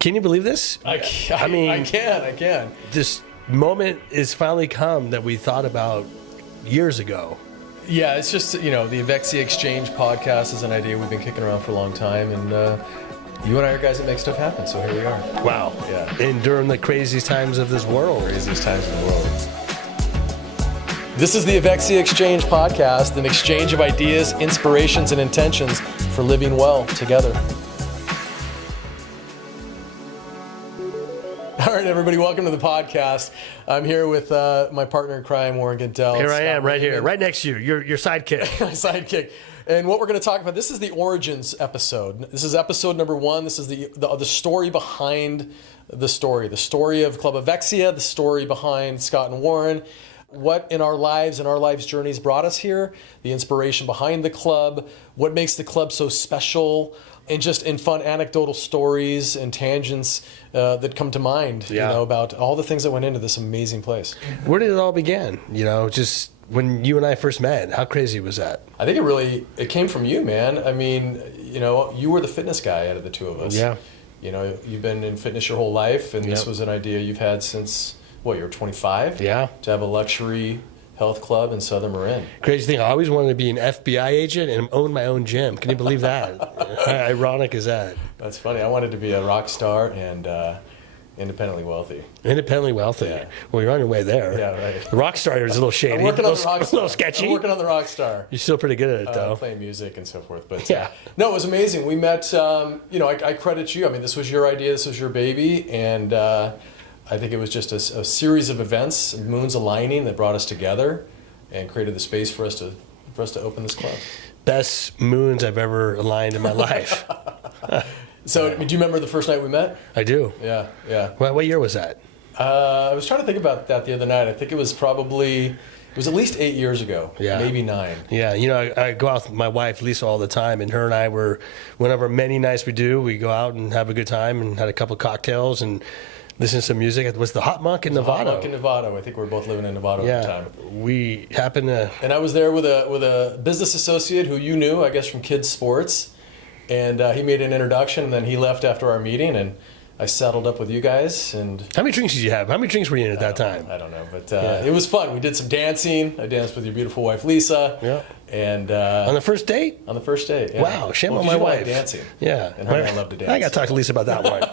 Can you believe this? I can. This moment is finally come that we thought about years ago. Yeah, it's just, the Evexia Exchange podcast is an idea we've been kicking around for a long time, and you and I are guys that make stuff happen, so here we are. Wow. Yeah. And during the craziest times of this world. Craziest times in the world. This is the Evexia Exchange podcast, an exchange of ideas, inspirations, and intentions for living well together. All right, everybody, welcome to the podcast. I'm here with my partner in crime, Warren Gendel. Here I am, right here, right next to you, your sidekick. My sidekick. And what we're going to talk about, this is the origins episode. This is episode number 1. This is the story behind the story of Club Evexia, the story behind Scott and Warren, what in our lives and our lives' journeys brought us here, the inspiration behind the club, what makes the club so special, and just in fun anecdotal stories and tangents that come to mind, about all the things that went into this amazing place. Where did it all begin? Just when you and I first met, how crazy was that? I think it came from you, man. I mean, you were the fitness guy out of the two of us. Yeah. You've been in fitness your whole life, and this was an idea you've had since, you were 25? Yeah. To have a luxury health club in Southern Marin. Crazy thing, I always wanted to be an FBI agent and own my own gym. Can you believe that? How ironic is that? That's funny. I wanted to be a rock star and independently wealthy. Independently wealthy? Yeah. Well, you're on your way there. Yeah, right. The rock star is a little shady. I'm working on the rock star. A little sketchy. I'm working on the rock star. You're still pretty good at it, though. Playing music and so forth. But yeah. No, it was amazing. We met, I credit you. I mean, this was your idea. This was your baby. And I think it was just a series of events, moons aligning that brought us together and created the space for us to open this club. Best moons I've ever aligned in my life. So, do you remember the first night we met? I do. Yeah. What year was that? I was trying to think about that the other night. I think it was at least 8 years ago. Yeah. Maybe 9. Yeah, I go out with my wife, Lisa, all the time, and her and I one of our many nights we go out and have a good time and had a couple of cocktails and listen to some music. It was the Hot Monk in Nevada. Hot Monk in Nevada. I think we were both living in Nevada at the time. We happened to... And I was there with a business associate who you knew, I guess, from kids' sports. And he made an introduction, and then he left after our meeting, and I settled up with you guys. And how many drinks did you have? How many drinks were you in at that time? I don't know, but it was fun. We did some dancing. I danced with your beautiful wife, Lisa. Yeah. And on the first date? On the first date, yeah. Wow, shame on my wife. Like dancing. Yeah. And her and I love to dance. I got to talk to Lisa about that one.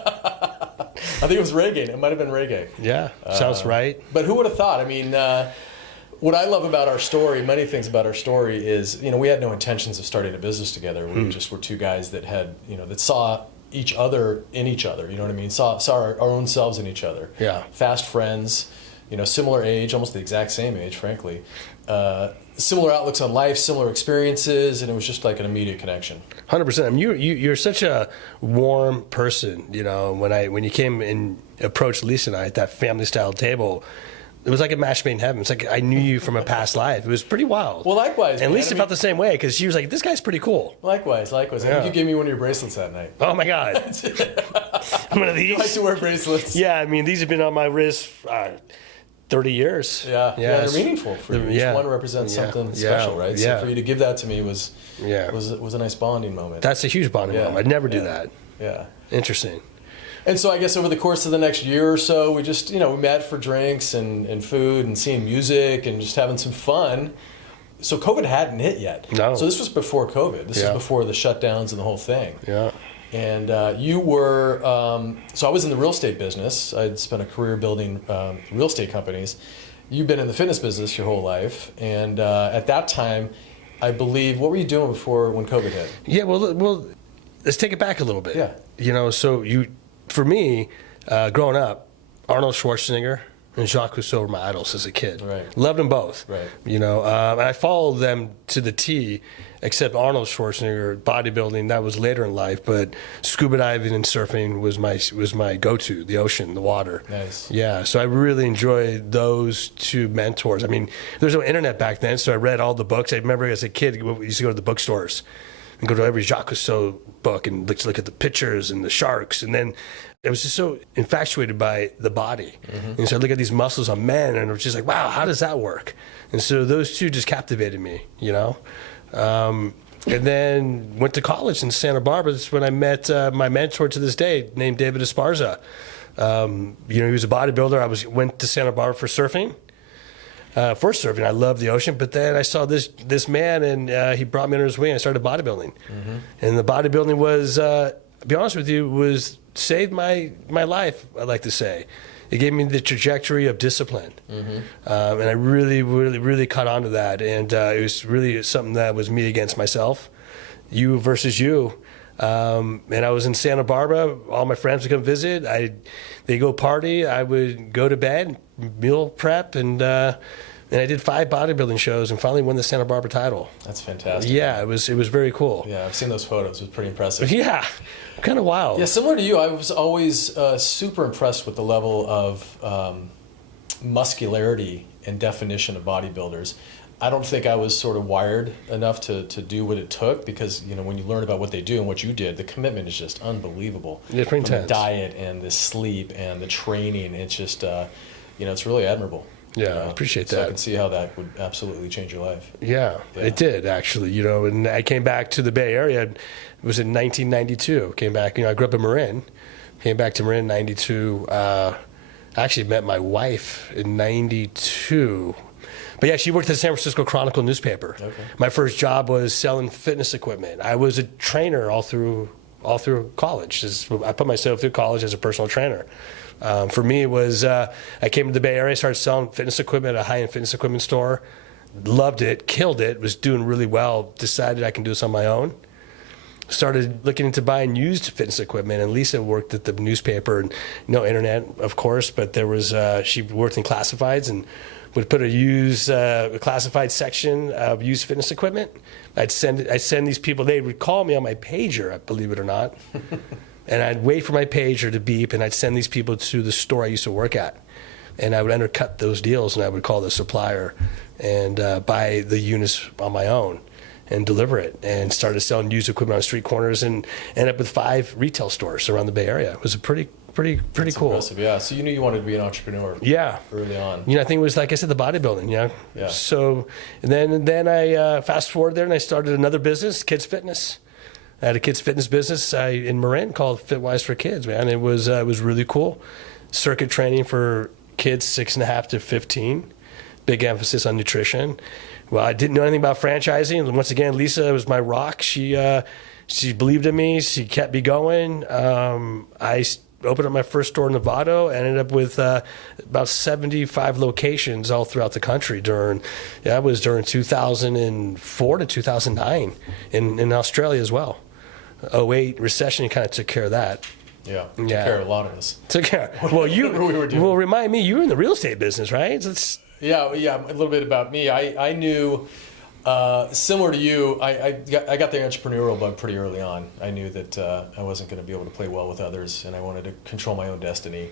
I think it was reggae. It might have been reggae. Yeah, sounds right. But who would have thought? I mean, what I love about our story, many things about our story is, we had no intentions of starting a business together. We just were two guys that had, that saw each other in each other. You know what I mean? Saw our own selves in each other. Yeah. Fast friends, similar age, almost the exact same age, frankly. Similar outlooks on life, similar experiences, and it was just like an immediate connection. 100%. I mean, you're such a warm person. When you came and approached Lisa and I at that family style table, it was like a match made in heaven. It's like I knew you from a past life. It was pretty wild. Well, likewise. And Lisa felt the same way because she was like, "This guy's pretty cool." Likewise. I think you gave me one of your bracelets that night. Oh my God! One of these. You like to wear bracelets. Yeah, I mean, these have been on my wrist 30 years. Yeah, they're meaningful for you. Each one represents something special, right? So for you to give that to me was a nice bonding moment. That's a huge bonding moment. I'd never do that. Yeah. Interesting. And so I guess over the course of the next year or so, we just, we met for drinks and food and seeing music and just having some fun. So COVID hadn't hit yet. No. So this was before COVID. This was before the shutdowns and the whole thing. Yeah. And you were, so I was in the real estate business. I'd spent a career building real estate companies. You've been in the fitness business your whole life. And at that time, I believe, what were you doing when COVID hit? Yeah, well, let's take it back a little bit. Yeah. For me, growing up, Arnold Schwarzenegger and Jacques Cousteau were my idols as a kid. Right. Loved them both. Right. And I followed them to the T, except Arnold Schwarzenegger, bodybuilding, that was later in life, but scuba diving and surfing was my go-to, the ocean, the water. Nice. Yeah, so I really enjoyed those two mentors. I mean, there was no internet back then, so I read all the books. I remember as a kid, we used to go to the bookstores and go to every Jacques Cousteau book and look at the pictures and the sharks. And then I was just so infatuated by the body. Mm-hmm. And so I look at these muscles on men and I was just like, wow, how does that work? And so those two just captivated me, And then went to college in Santa Barbara. That's when I met my mentor to this day, named David Esparza. He was a bodybuilder. I went to Santa Barbara for surfing. I loved the ocean, but then I saw this man, and he brought me under his wing. I started bodybuilding, and the bodybuilding was, to be honest with you, saved my life. I'd like to say, it gave me the trajectory of discipline, and I really, really, really caught on to that. And it was really something that was me against myself, you versus you. And I was in Santa Barbara. All my friends would come visit. They go party. I would go to bed, meal prep, and I did 5 bodybuilding shows, and finally won the Santa Barbara title. That's fantastic. Yeah, it was very cool. Yeah, I've seen those photos. It was pretty impressive. Yeah, kind of wild. Yeah, similar to you, I was always super impressed with the level of muscularity and definition of bodybuilders. I don't think I was sort of wired enough to do what it took, because when you learn about what they do and what you did, the commitment is just unbelievable. It's pretty intense. The diet and the sleep and the training, it's just it's really admirable. Yeah, I appreciate that. So I can see how that would absolutely change your life. Yeah, it did actually. And I came back to the Bay Area. It was in 1992. Came back. I grew up in Marin. Came back to Marin in 92. I actually met my wife in 92. But yeah, she worked at the San Francisco Chronicle newspaper. Okay. My first job was selling fitness equipment. I was a trainer all through college. I put myself through college as a personal trainer. For me, it was I came to the Bay Area, started selling fitness equipment at a high-end fitness equipment store. Loved it, killed it, was doing really well. Decided I can do this on my own. Started looking into buying used fitness equipment, and Lisa worked at the newspaper, and no internet, of course, but there was she worked in classifieds and would put a classified section of used fitness equipment. I'd send these people. They would call me on my pager, believe it or not, and I'd wait for my pager to beep, and I'd send these people to the store I used to work at, and I would undercut those deals, and I would call the supplier and buy the units on my own and deliver it, and started selling used equipment on street corners, and ended up with 5 retail stores around the Bay Area. It was a pretty That's cool. Impressive, yeah. So you knew you wanted to be an entrepreneur. Yeah. Early on. I think it was, like I said, the bodybuilding. Yeah. So then I fast forward there, and I started another business, kids fitness. I had a kids fitness business in Marin called FitWise for Kids. Man, it was really cool. Circuit training for kids 6.5 to 15. Big emphasis on nutrition. Well, I didn't know anything about franchising. And once again, Lisa was my rock. She believed in me. She kept me going. I opened up my first store in Nevada. Ended up with about 75 locations all throughout the country during 2004 to 2009 in Australia as well. 2008 recession kind of took care of that. Yeah, took care of a lot of us. Took care. Well, remind me, you were in the real estate business, right? Yeah, a little bit about me. I knew, similar to you, I got the entrepreneurial bug pretty early on. I knew that I wasn't going to be able to play well with others, and I wanted to control my own destiny.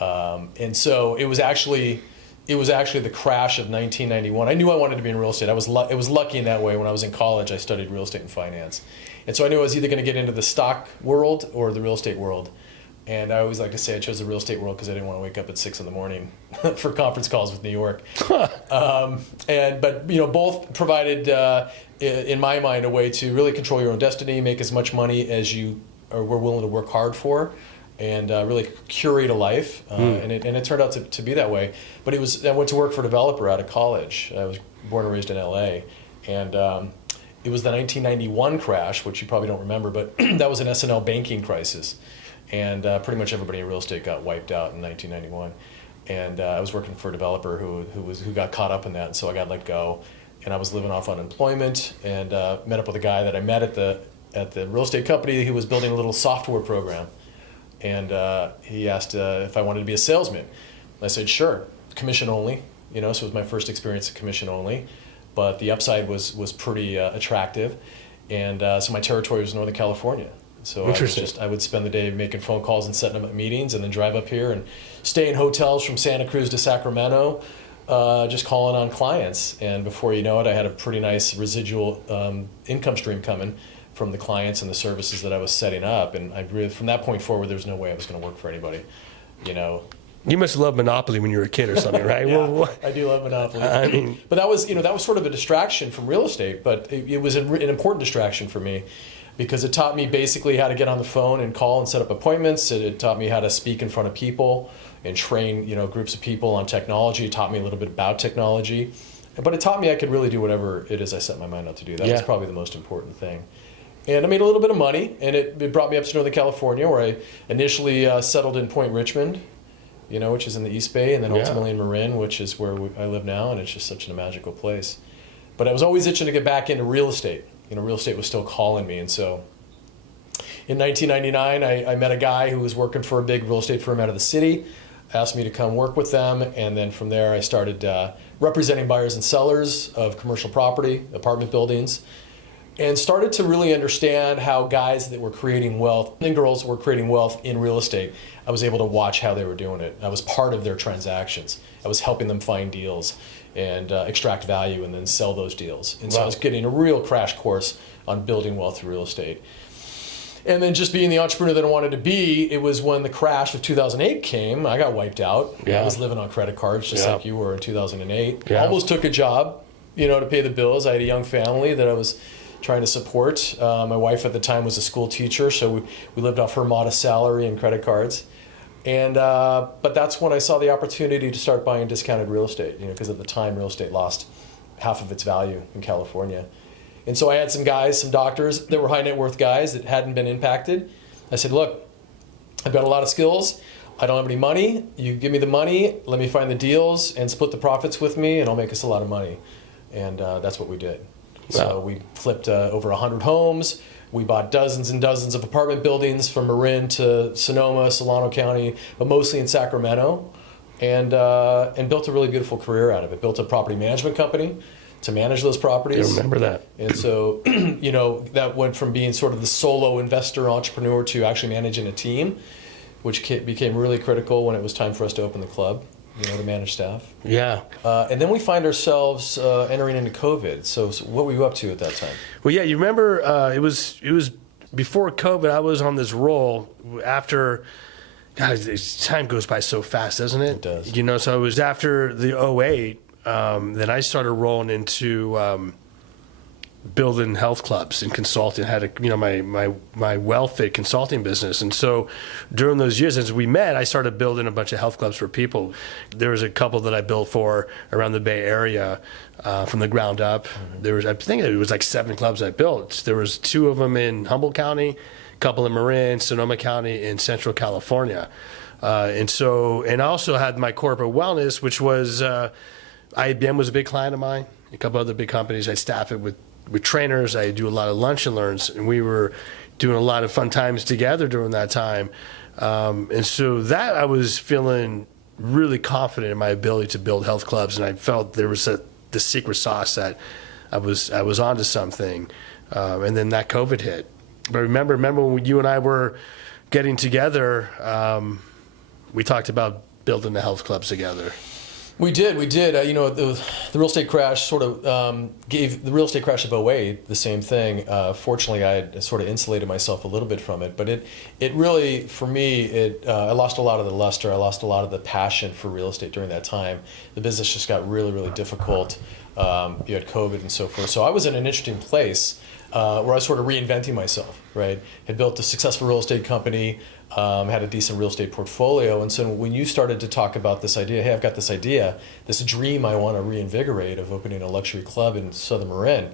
And so it was actually the crash of 1991. I knew I wanted to be in real estate. It was lucky in that way. When I was in college, I studied real estate and finance. And so I knew I was either going to get into the stock world or the real estate world. And I always like to say I chose the real estate world because I didn't want to wake up at 6 a.m. for conference calls with New York. But both provided, in my mind, a way to really control your own destiny, make as much money as you were willing to work hard for, and really curate a life. And it turned out to be that way. But I went to work for a developer out of college. I was born and raised in L.A. And it was the 1991 crash, which you probably don't remember, but that was an S&L banking crisis. And pretty much everybody in real estate got wiped out in 1991. And I was working for a developer who got caught up in that, and so I got let go. And I was living off unemployment, and met up with a guy that I met at the real estate company who was building a little software program. And he asked if I wanted to be a salesman. And I said, sure, commission only. So it was my first experience at commission only. But the upside was pretty attractive. And so my territory was Northern California. So I would spend the day making phone calls and setting up meetings, and then drive up here and stay in hotels from Santa Cruz to Sacramento, just calling on clients. And before you know it, I had a pretty nice residual income stream coming from the clients and the services that I was setting up. And from that point forward, there was no way I was going to work for anybody. You must love Monopoly when you were a kid or something, right? Yeah, I do love Monopoly. I mean, but that was sort of a distraction from real estate, but it was an important distraction for me because it taught me basically how to get on the phone and call and set up appointments. It taught me how to speak in front of people and train, groups of people on technology. It taught me a little bit about technology, but it taught me I could really do whatever it is I set my mind out to do. That was probably the most important thing. And I made a little bit of money, and it brought me up to Northern California, where I initially settled in Point Richmond, which is in the East Bay, and then ultimately in Marin, which is where I live now, and it's just such a magical place. But I was always itching to get back into real estate. Real estate was still calling me, and so in 1999, I met a guy who was working for a big real estate firm out of the city, asked me to come work with them, and then from there I started representing buyers and sellers of commercial property, apartment buildings, and started to really understand how guys that were creating wealth and girls were creating wealth in real estate. I was able to watch how they were doing it. I was part of their transactions. I was helping them find deals and extract value and then sell those deals. And so I was getting a real crash course on building wealth through real estate. And then just being the entrepreneur that I wanted to be, it was when the crash of 2008 came, I got wiped out. I was living on credit cards just like you were in 2008. Almost took a job, to pay the bills. I had a young family that I was trying to support. My wife at the time was a school teacher, so we lived off her modest salary and credit cards. And but that's when I saw the opportunity to start buying discounted real estate, because at the time real estate lost half of its value in California. And so I had some doctors that were high net worth guys that hadn't been impacted. I said, look, I've got a lot of skills. I don't have any money. You give me the money, let me find the deals and split the profits with me, and I'll make us a lot of money. And that's what we did. So we flipped over 100 homes. We bought dozens and dozens of apartment buildings from Marin to Sonoma, Solano County, but mostly in Sacramento, and built a really beautiful career out of it. Built a property management company to manage those properties. I remember that. And so, that went from being sort of the solo investor entrepreneur to actually managing a team, which became really critical when it was time for us to open the club. To manage staff. Yeah. And then we find ourselves entering into COVID. So what were you up to at that time? Well, yeah, you remember it was before COVID. I was on this roll after. God, time goes by so fast, doesn't it? It does. So it was after the '08. Then I started rolling into building health clubs and consulting. I had my WellFit consulting business, and so during those years, as we met, I started building a bunch of health clubs for people. There was a couple that I built for around the Bay Area from the ground up. I think it was like 7 clubs I built. There was 2 of them in Humboldt County, a couple in Marin, Sonoma County, in Central California, and I also had my corporate wellness, which was IBM was a big client of mine. A couple other big companies. I staff it with trainers. I do a lot of lunch and learns, and we were doing a lot of fun times together during that time. And so that I was feeling really confident in my ability to build health clubs, and I felt there was the secret sauce that I was onto something. And then that COVID hit. But remember when you and I were getting together, we talked about building the health clubs together. We did. The real estate crash sort of gave the real estate crash of '08 the same thing. Fortunately, I had sort of insulated myself a little bit from it, but it really, for me, I lost a lot of the luster. I lost a lot of the passion for real estate during that time. The business just got really, really difficult. You had COVID and so forth. So I was in an interesting place where I was sort of reinventing myself. Right, had built a successful real estate company. Had a decent real estate portfolio, and so when you started to talk about this idea, hey, I've got this idea, this dream I want to reinvigorate of opening a luxury club in Southern Marin,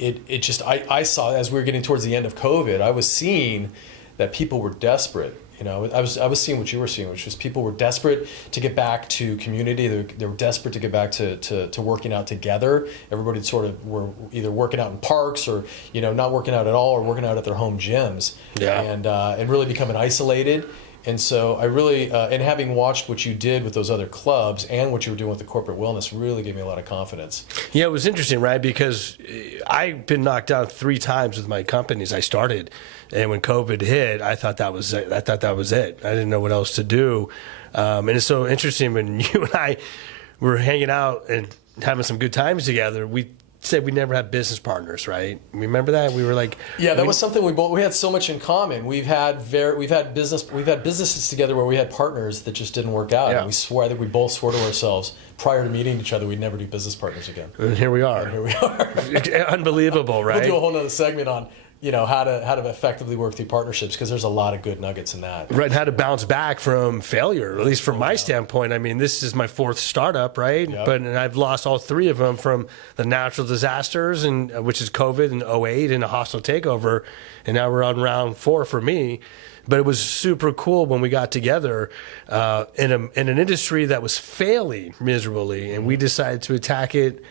I saw as we were getting towards the end of COVID, I was seeing that people were desperate. I was seeing what you were seeing, which was people were desperate to get back to community. They were desperate to get back to working out together. Everybody sort of were either working out in parks or not working out at all, or working out at their home gyms. Yeah. And really becoming isolated. And so I really, and having watched what you did with those other clubs and what you were doing with the corporate wellness really gave me a lot of confidence. Yeah, it was interesting, right? Because I've been knocked down 3 times with my companies I started. And when COVID hit, I thought that was it. I didn't know what else to do. And it's so interesting when you and I were hanging out and having some good times together. said we never had business partners, right? Remember that? We were like, yeah, that was something we had so much in common. We've had businesses together where we had partners that just didn't work out. Yeah. And we swore, I think we both swore to ourselves prior to meeting each other we'd never do business partners again. And here we are. Unbelievable, right? We'll do a whole nother segment on how to effectively work through partnerships, because there's a lot of good nuggets in that. Right, and how to bounce back from failure, at least from my standpoint. I mean, this is my 4th startup, right? Yep. And I've lost all 3 of them from the natural disasters, and which is COVID and '08 and a hostile takeover, and now we're on round 4 for me. But it was super cool when we got together in an industry that was failing miserably, and we decided to attack it.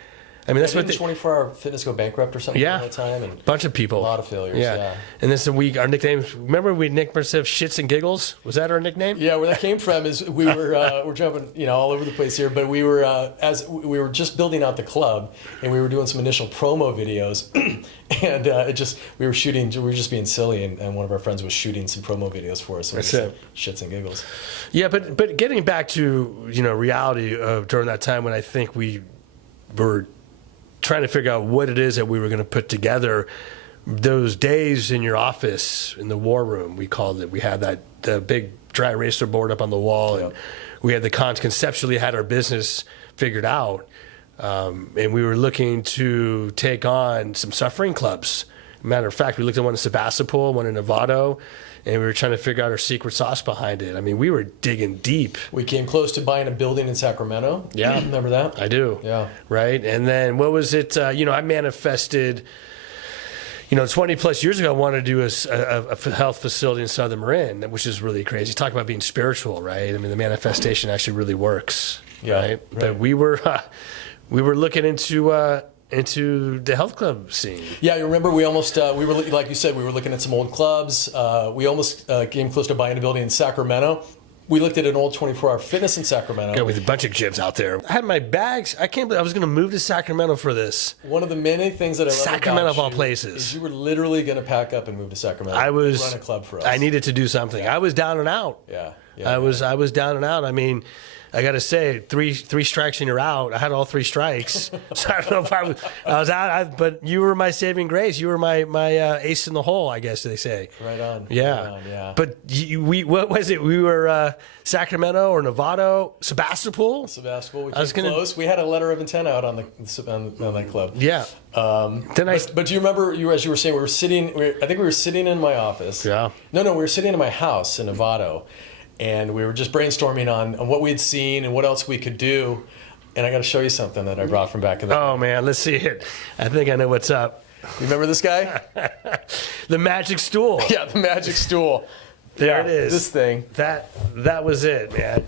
I mean, that's what 24-hour fitness go bankrupt or something at that time, and bunch of people, a lot of failures. Yeah. And this our nicknames. Remember, we nicknamed ourselves Shits and Giggles. Was that our nickname? Yeah, where that came from is we were we're jumping all over the place here, but we were as we were just building out the club, and we were doing some initial promo videos, and we were just being silly, and one of our friends was shooting some promo videos for us. So That's it. Shits and Giggles. Yeah, but getting back to reality during that time when I think we were trying to figure out what it is that we were going to put together. Those days in your office, in the war room, we called it. We had the big dry eraser board up on the wall, and we had conceptually had our business figured out, and we were looking to take on some suffering clubs. Matter of fact, we looked at one in Sebastopol, one in Novato, and we were trying to figure out our secret sauce behind it. I mean, we were digging deep. We came close to buying a building in Sacramento. Yeah. Remember that? I do. Yeah. Right? And then what was it? I manifested, 20 plus years ago, I wanted to do a health facility in Southern Marin, which is really crazy. Talk about being spiritual, right? I mean, the manifestation actually really works. Yeah, right? But we were looking into the health club scene. Yeah, you remember we almost, we were, like you said, we were looking at some old clubs. We almost came close to buying a building in Sacramento. We looked at an old 24-hour fitness in Sacramento. Yeah, with a bunch of gyms out there. I had my bags. I can't believe I was going to move to Sacramento for this. One of the many things that I love Sacramento about of all you places. is you were literally going to pack up and move to Sacramento. Run a club for us. I needed to do something. I was down and out. Yeah. I was down and out. I mean, I got to say, three strikes and you're out. I had all 3 strikes, so I don't know if I was out. But you were my saving grace. You were my ace in the hole, I guess they say. Right on. Yeah. Right on, yeah. But what was it? We were Sacramento or Novato, Sebastopol. Sebastopol. We came close. We had a letter of intent out on that club. Yeah. But do you remember? As you were saying, I think we were sitting in my office. Yeah. No, we were sitting in my house in Novato. And we were just brainstorming on what we'd seen and what else we could do. And I got to show you something that I brought from back in the day. Oh, man, let's see it. I think I know what's up. You remember this guy? The magic stool. Yeah, the magic stool. There it is. This thing. That was it, man.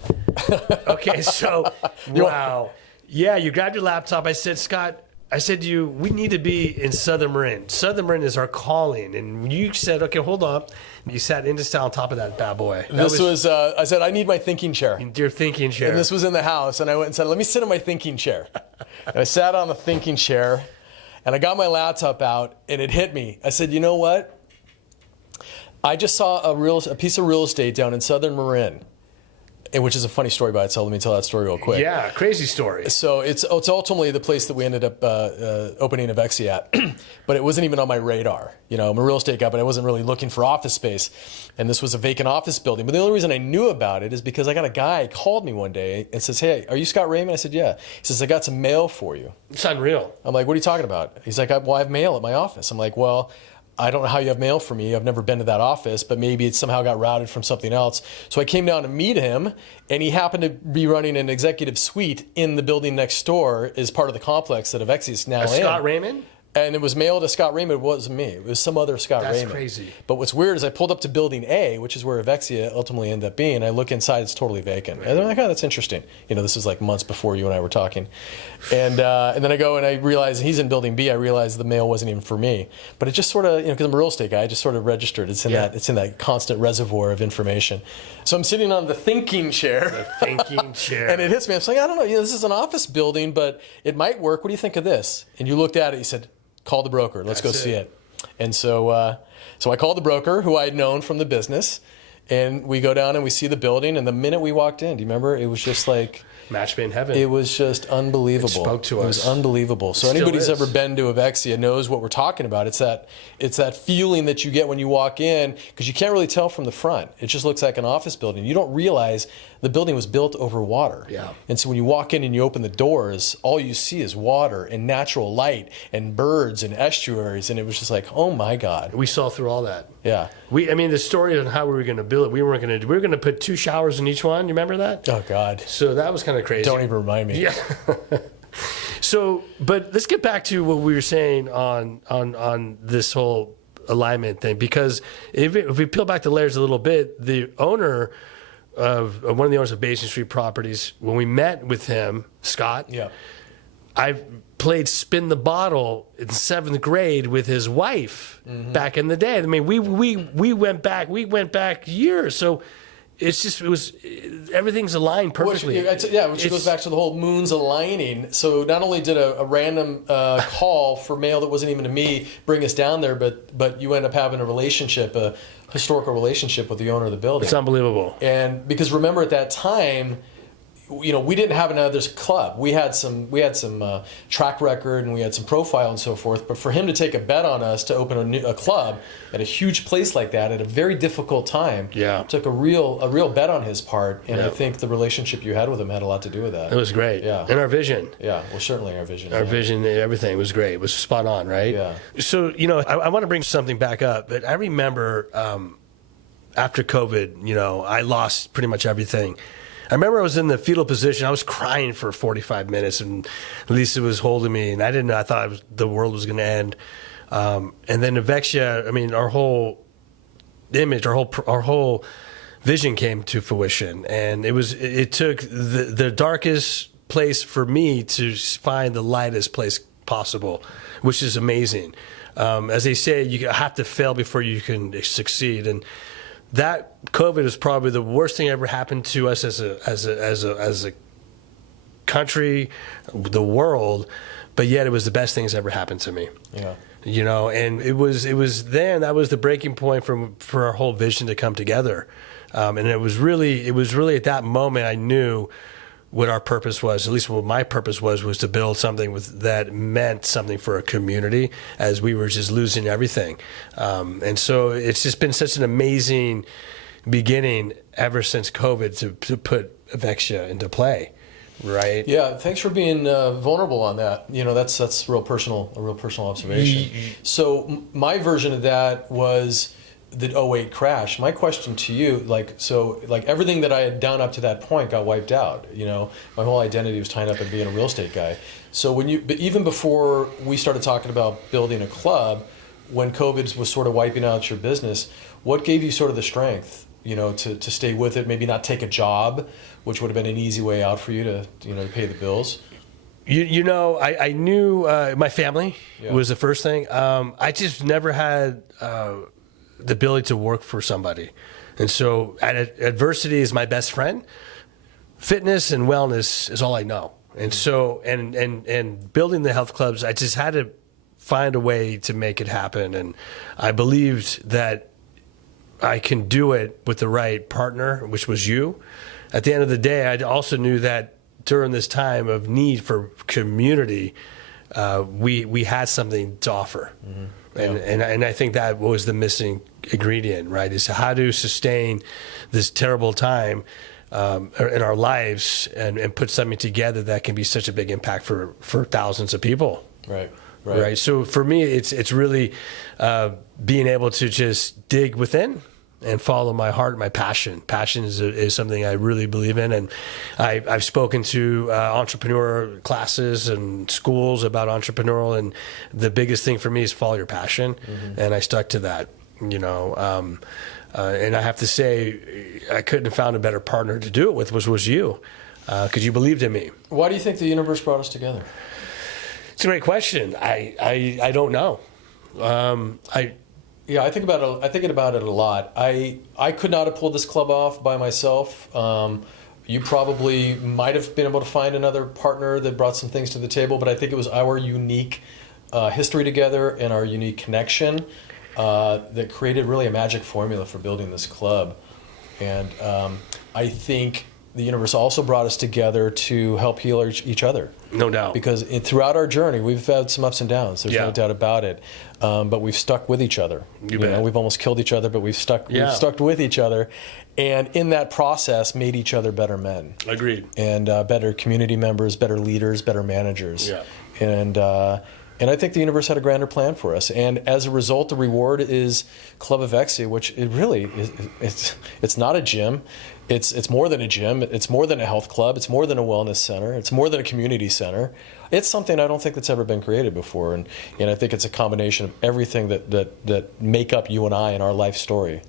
Okay, so, wow. Yeah, you grabbed your laptop. I said, Scott, to you, we need to be in Southern Marin. Southern Marin is our calling. And you said, okay, hold on. You sat into style on top of that bad boy. I said, I need my thinking chair. Your thinking chair. And this was in the house. And I went and said, let me sit in my thinking chair. And I sat on the thinking chair. And I got my laptop out. And it hit me. I said, you know what? I just saw a piece of real estate down in Southern Marin, which is a funny story by itself. Let me tell that story real quick. Yeah, crazy story. So it's ultimately the place that we ended up opening Evexia at, but it wasn't even on my radar. I'm a real estate guy, but I wasn't really looking for office space, and this was a vacant office building. But the only reason I knew about it is because I got a guy called me one day and says, "Hey, are you Scott Raymond?" I said, "Yeah." He says, "I got some mail for you." It's unreal. I'm like, "What are you talking about?" He's like, "Well, I have mail at my office." I'm like, "Well, I don't know how you have mail for me. I've never been to that office, but maybe it somehow got routed from something else." So I came down to meet him, and he happened to be running an executive suite in the building next door as part of the complex that Evexia is now in. Scott Raymond? And it was mailed to Scott Raymond. It wasn't me. It was some other Scott Raymond. That's crazy. But what's weird is I pulled up to building A, which is where Evexia ultimately ended up being. I look inside, it's totally vacant. And I'm like, oh, that's interesting. This is like months before you and I were talking. And then I go and I realize he's in building B. I realize the mail wasn't even for me. But it just sort of, because I'm a real estate guy, I just sort of registered. It's in that constant reservoir of information. So I'm sitting on the thinking chair. The thinking chair. And it hits me. I'm saying, I don't know, this is an office building, but it might work. What do you think of this? And you looked at it, you said, call the broker. Let's go see it. And so I called the broker who I had known from the business, And we go down and we see the building, and the minute we walked in, do you remember? It was just like match made in heaven. it was just unbelievable. It spoke to us. It was unbelievable. So Still anybody's is. ever been to Evexia knows what we're talking about. It's that feeling that you get when you walk in, because you can't really tell from the front. It just looks like an office building. You don't realize the building was built over water. Yeah. And so when you walk in and you open the doors, all you see is water and natural light and birds and estuaries, and it was just like, oh my God. We saw through all that. Yeah. I mean, the story on how we were going to build it, we were going to put 2 showers in each one. You remember that? Oh God. So that was kind of crazy. Don't even remind me. Yeah. So, but let's get back to what we were saying on this whole alignment thing, because if we peel back the layers a little bit, the owner of one of the owners of Basin Street Properties, when we met with him, Scott, Yeah. I played spin the bottle in 7th grade with his wife back in the day. I mean, we went back years. So it was everything's aligned perfectly. Which goes back to the whole moons aligning. So not only did a random call for mail that wasn't even to me bring us down there, but you end up having a historical relationship with the owner of the building. It's unbelievable. And because remember at that time, we didn't have another club. We had some track record and we had some profile and so forth. But for him to take a bet on us to open a club at a huge place like that at a very difficult time, took a real bet on his part. And I think the relationship you had with him had a lot to do with that. It was great. Yeah. And our vision. Yeah. Well, certainly our vision. Our vision, everything was great. It was spot on, right? Yeah. So, I want to bring something back up. But I remember after COVID, I lost pretty much everything. I remember I was in the fetal position. I was crying for 45 minutes, and Lisa was holding me, and I didn't know. I thought the world was going to end. And then Evexia, I mean, our whole image, our whole vision came to fruition, and it took the darkest place for me to find the lightest place possible, which is amazing. As they say, you have to fail before you can succeed, and that COVID was probably the worst thing ever happened to us as a country, the world, but yet it was the best thing that's ever happened to me. Yeah. And it was then that was the breaking point for our whole vision to come together, and it was really at that moment I knew what our purpose was, at least what my purpose was to build something that meant something for a community, as we were just losing everything. And so it's just been such an amazing beginning ever since COVID to put Evexia into play, right? Yeah, thanks for being vulnerable on that. That's a real personal observation. So my version of that was the '08 crash. My question to you, everything that I had done up to that point got wiped out. My whole identity was tied up in being a real estate guy. So but even before we started talking about building a club, when COVID was sort of wiping out your business, what gave you sort of the strength, to stay with it, maybe not take a job, which would have been an easy way out for you to pay the bills? I knew my family was the first thing. I just never had the ability to work for somebody. And so adversity is my best friend. Fitness and wellness is all I know. And so, and building the health clubs, I just had to find a way to make it happen. And I believed that I can do it with the right partner, which was you. At the end of the day, I also knew that during this time of need for community, we had something to offer. Mm-hmm. And I think that was the missing ingredient, right? Is how to sustain this terrible time in our lives and put something together that can be such a big impact for thousands of people. Right. So for me, it's really being able to just dig within and follow my heart, my passion. Passion is something I really believe in, and I've spoken to entrepreneur classes and schools about entrepreneurial, and the biggest thing for me is follow your passion, and I stuck to that. And I have to say, I couldn't have found a better partner to do it with, was you, because you believed in me. Why do you think the universe brought us together? It's a great question. I don't know. Yeah, I think about it a lot. I could not have pulled this club off by myself. You probably might have been able to find another partner that brought some things to the table, but I think it was our unique history together and our unique connection that created really a magic formula for building this club. And I think the universe also brought us together to help heal each other. No doubt. Because throughout our journey, we've had some ups and downs. There's Yeah. no doubt about it. But we've stuck with each other. You bet. We've almost killed each other, but we've stuck Yeah. with each other. And in that process, made each other better men. Agreed. And better community members, better leaders, better managers. Yeah. And I think the universe had a grander plan for us. And as a result, the reward is Club Evexia, which it really is, it's not a gym. It's more than a gym. It's more than a health club. It's more than a wellness center. It's more than a community center. It's something I don't think that's ever been created before. And I think it's a combination of everything that make up you and I in our life story,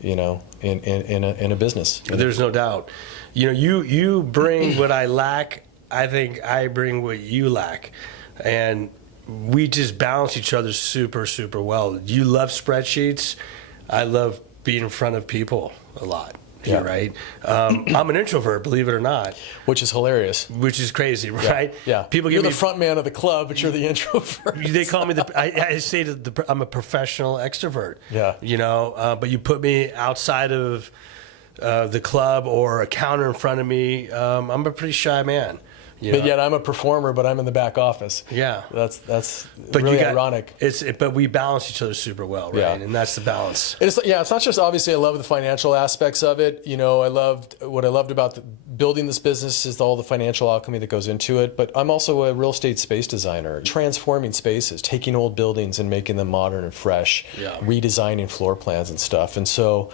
in a business. There's no doubt. You bring what I lack. I think I bring what you lack. And we just balance each other super, super well. You love spreadsheets. I love being in front of people a lot. Yeah. Right. I'm an introvert, believe it or not. Which is hilarious. Which is crazy, right? Yeah. People you're give the front man of the club, but you're the introvert. They call me I say that I'm a professional extrovert. Yeah. But you put me outside of the club or a counter in front of me, I'm a pretty shy man. But yet I'm a performer, but I'm in the back office. Yeah, that's really ironic. But we balance each other super well, right? Yeah. And that's the balance. It's not just obviously I love the financial aspects of it. What I loved about building this business is all the financial alchemy that goes into it. But I'm also a real estate space designer, transforming spaces, taking old buildings and making them modern and fresh, redesigning floor plans and stuff. And so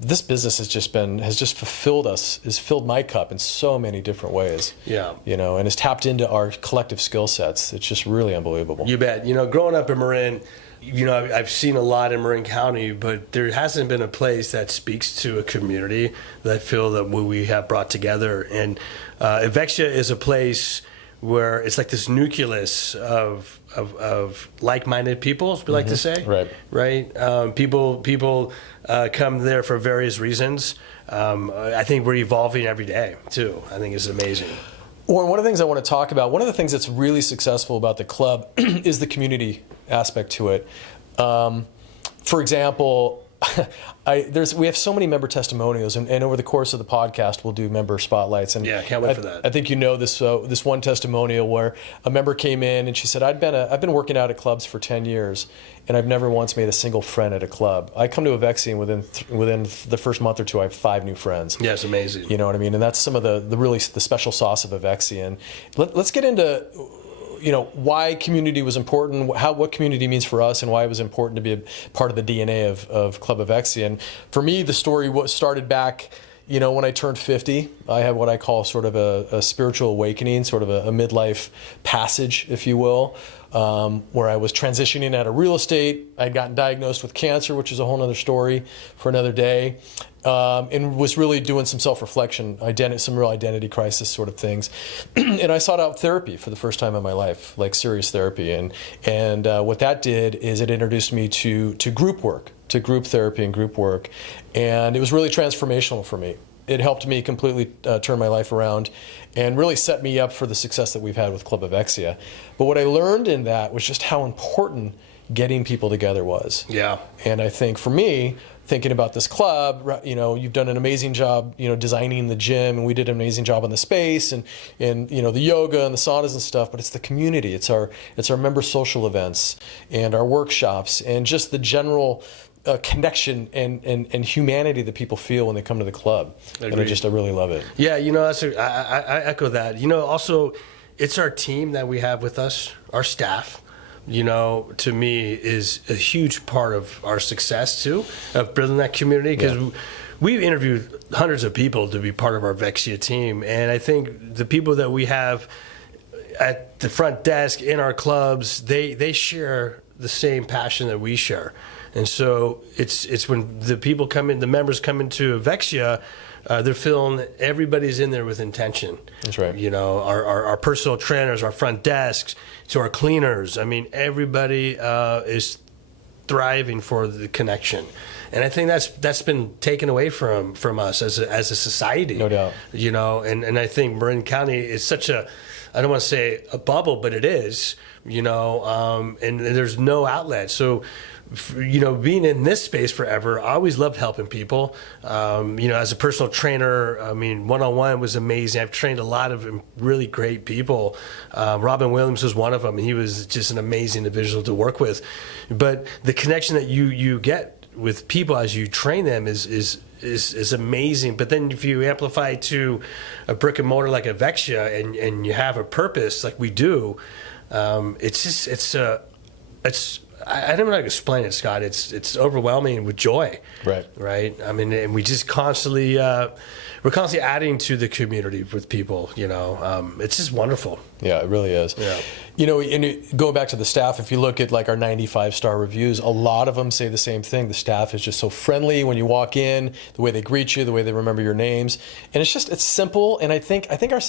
this business has filled my cup in so many different ways. Yeah. And has tapped into our collective skill sets. It's just really unbelievable. You bet. Growing up in Marin, I've seen a lot in Marin County, but there hasn't been a place that speaks to a community that I feel that we have brought together. And Evexia is a place where it's like this nucleus of like-minded people, as we like to say. Right. People come there for various reasons. I think we're evolving every day too. I think it's amazing. Warren, one of the things I want to talk about, one of the things that's really successful about the club is the community aspect to it. For example, we have so many member testimonials, and over the course of the podcast, we'll do member spotlights. And yeah, can't wait for that. I think this one testimonial where a member came in and she said, "I've been working out at clubs for 10 years, and I've never once made a single friend at a club. I come to Evexia, and within the first month or two, I have 5 new friends." Yeah, it's amazing. You know what I mean? And that's some of the special sauce of Evexia. And let's get into why community was important, what community means for us, and why it was important to be a part of the DNA of Club Evexia. And for me, the story started back, when I turned 50. I had what I call sort of a spiritual awakening, sort of a midlife passage, if you will, where I was transitioning out of real estate. I'd gotten diagnosed with cancer, which is a whole other story for another day. And was really doing some self-reflection, some real identity crisis sort of things. And I sought out therapy for the first time in my life, like serious therapy. And what that did is it introduced me to group work, to group therapy and group work. And it was really transformational for me. It helped me completely turn my life around and really set me up for the success that we've had with Club Evexia. But what I learned in that was just how important getting people together was. Yeah. And I think for me, thinking about this club, you've done an amazing job, designing the gym, and we did an amazing job on the space and the yoga and the saunas and stuff. But it's the community, it's our member social events and our workshops and just the general connection and humanity that people feel when they come to the club. Agreed. And I really love it. Yeah, I echo that. Also, it's our team that we have with us, our staff. To me is a huge part of our success too, of building that community, because we've interviewed hundreds of people to be part of our Vexia team. And I think the people that we have at the front desk in our clubs, they share the same passion that we share. And so it's when the people come in, the members come into Vexia, they're feeling everybody's in there with intention. That's right. Our personal trainers, our front desks, to our cleaners. I mean, everybody is thriving for the connection, and I think that's been taken away from us as a society. No doubt. And I think Marin County is such a, I don't want to say a bubble, but it is. And there's no outlet. So being in this space forever, I always loved helping people. As a personal trainer, I mean, one-on-one was amazing. I've trained a lot of really great people. Robin Williams was one of them, and he was just an amazing individual to work with. But the connection that you get with people as you train them is amazing. But then if you amplify to a brick and mortar like Evexia and you have a purpose like we do, I don't know how to explain it, Scott. It's overwhelming with joy. Right. I mean, and we just constantly we're constantly adding to the community with people. It's just wonderful. Yeah, it really is. Yeah. And going back to the staff, if you look at like our 95-star reviews, a lot of them say the same thing. The staff is just so friendly when you walk in, the way they greet you, the way they remember your names, and it's simple. And I think our,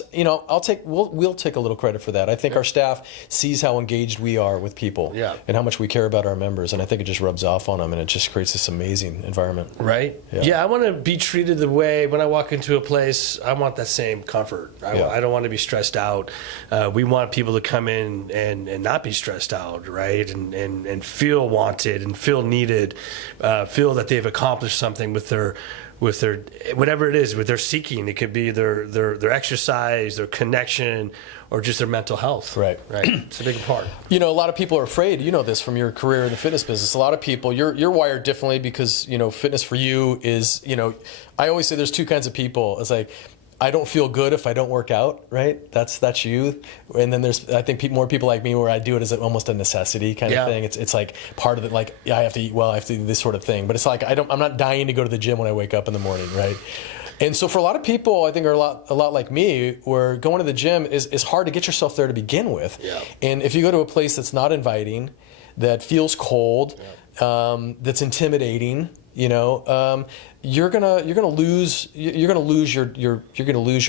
we'll take a little credit for that. I think our staff sees how engaged we are with people, and how much we care about our members, and I think it just rubs off on them, and it just creates this amazing environment. Right. Yeah, I want to be treated the way when I walk into a place. I want that same comfort. I don't want to be stressed out. We want people to come in and not be stressed out, right? And feel wanted and feel needed, feel that they've accomplished something with their whatever it is, with their seeking. It could be their exercise, their connection, or just their mental health. Right. It's a big part. A lot of people are afraid. You know this from your career in the fitness business. A lot of people, you're wired differently because fitness for you is I always say there's two kinds of people. It's like, I don't feel good if I don't work out, right? That's you. And then there's, I think, more people like me where I do it as almost a necessity kind of thing. It's like part of it, like, I have to eat well, I have to do this sort of thing. But it's like, I'm not dying to go to the gym when I wake up in the morning, right? And so for a lot of people, I think are a lot like me, where going to the gym is hard to get yourself there to begin with. Yeah. And if you go to a place that's not inviting, that feels cold, that's intimidating, you're gonna lose your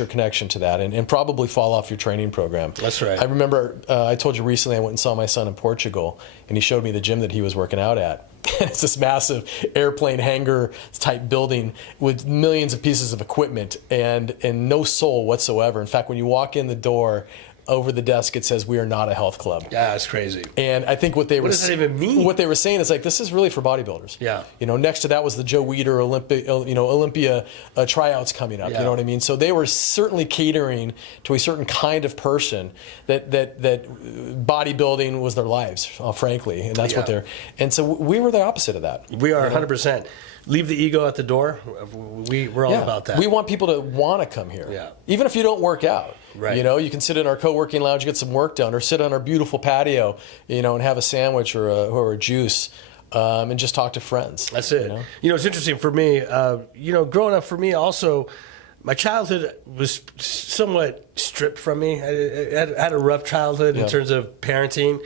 connection to that, and probably fall off your training program. That's right. I remember I told you recently I went and saw my son in Portugal, and he showed me the gym that he was working out at. It's this massive airplane hangar type building with millions of pieces of equipment and no soul whatsoever. In fact, when you walk in the door, over the desk it says, "We are not a health club." Yeah, that's crazy. And I think what does that even mean? What they were saying is like, this is really for bodybuilders. Yeah. Next to that was the Joe Weider Olympia tryouts coming up. Yeah. You know what I mean? So they were certainly catering to a certain kind of person that bodybuilding was their lives, frankly, and that's what they're. And so we were the opposite of that. We are 100%. Leave the ego at the door. We're all about that. We want people to want to come here, even if you don't work out. Right. You can sit in our co-working lounge, get some work done, or sit on our beautiful patio, and have a sandwich or a juice, and just talk to friends. That's it. It's interesting for me. Growing up for me also, my childhood was somewhat stripped from me. I had a rough childhood in terms of parenting.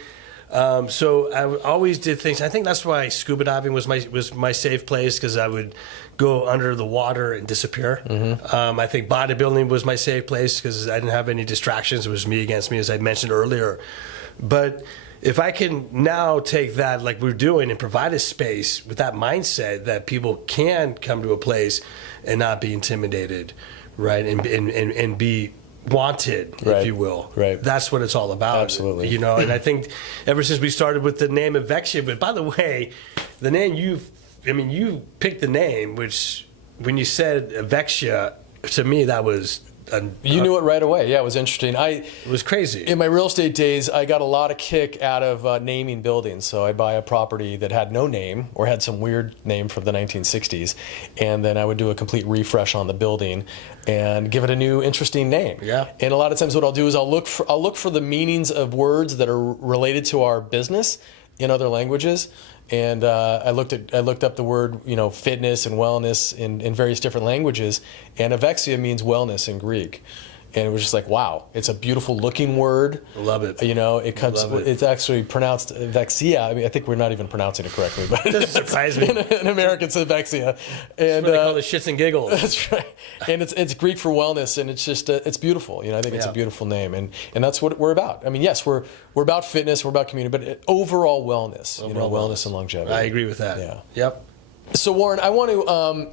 So I always did things. I think that's why scuba diving was my safe place, because I would go under the water and disappear. Mm-hmm. I think bodybuilding was my safe place because I didn't have any distractions. It was me against me, as I mentioned earlier. But if I can now take that, like we're doing, and provide a space with that mindset that people can come to a place and not be intimidated, right, and be wanted, if you will. Right. That's what it's all about. Absolutely. And I think ever since we started with the name Evexia, but by the way, the name you picked the name, which when you said Evexia, to me that was you knew it right away. Yeah, it was interesting. It was crazy. In my real estate days, I got a lot of kick out of naming buildings. So I'd buy a property that had no name or had some weird name from the 1960s, and then I would do a complete refresh on the building and give it a new, interesting name. Yeah. And a lot of times, what I'll do is I'll look for the meanings of words that are related to our business in other languages. And I looked up the word, fitness and wellness in various different languages, and Evexia means wellness in Greek. And it was just like, wow, it's a beautiful looking word. Love it. It's actually pronounced Evexia. I mean, I think we're not even pronouncing it correctly, but it doesn't surprise me. In American, it's Evexia. And they call it shits and giggles. That's right. And it's Greek for wellness, and it's just it's beautiful. I think it's a beautiful name, and that's what we're about. I mean, yes, we're about fitness, we're about community, but overall wellness. Wellness and longevity. I agree with that. Yeah. Yep. So Warren, I want to.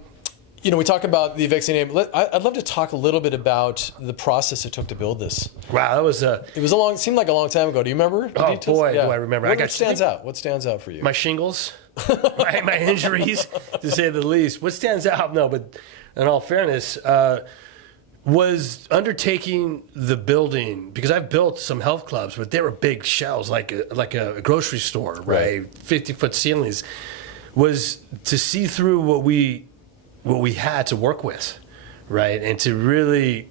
We talk about the Evexia name. I'd love to talk a little bit about the process it took to build this. Wow, that was It seemed like a long time ago. Do you remember? Do I remember. What stands out for you? My shingles. right? My injuries, to say the least. What stands out, no, but in all fairness, was undertaking the building, because I've built some health clubs, but they were big shells, like a grocery store, right? 50-foot ceilings. Was to see through what we had to work with, right, and to really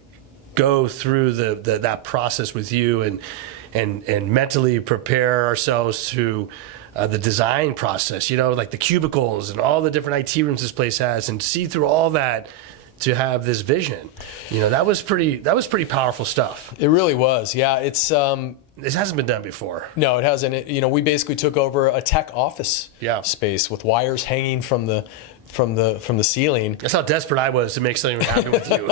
go through that process with you and mentally prepare ourselves to the design process, like the cubicles and all the different IT rooms this place has, and see through all that to have this vision. That was pretty powerful stuff. It really was. Yeah, This hasn't been done before. No, it hasn't. We basically took over a tech office space with wires hanging from the ceiling. That's how desperate I was to make something happen with you.